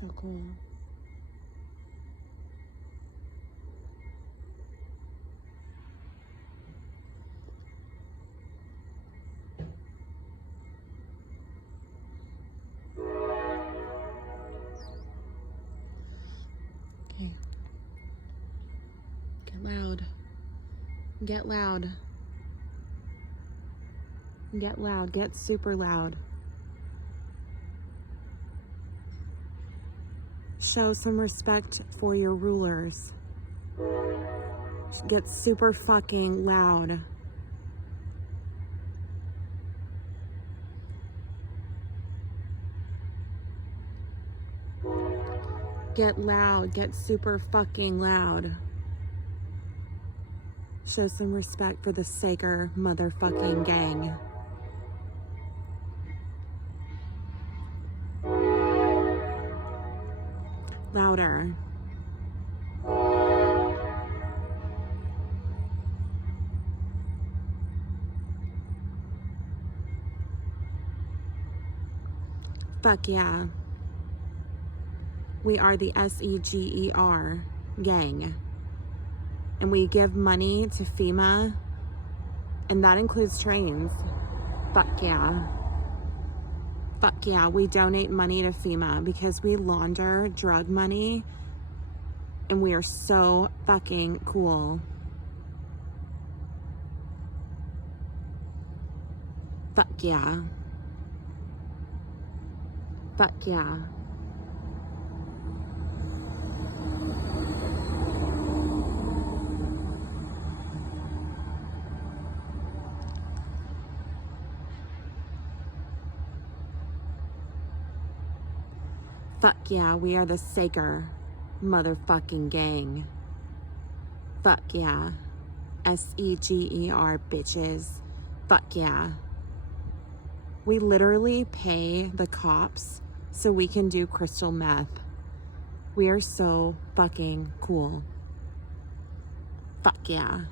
So cool. Okay. Get loud. Get loud. Get loud. Get super loud. Show some respect for your rulers. Get super fucking loud. Get loud. Get super fucking loud. Show some respect for the Saker motherfucking gang. Louder. Fuck yeah. We are the SEGER gang. And we give money to FEMA, and that includes trains. Fuck yeah. Fuck yeah, we donate money to FEMA because we launder drug money, and we are so fucking cool. Fuck yeah. Fuck yeah. Fuck yeah, we are the Saker motherfucking gang. Fuck yeah. SEGER bitches. Fuck yeah. We literally pay the cops so we can do crystal meth. We are so fucking cool. Fuck yeah.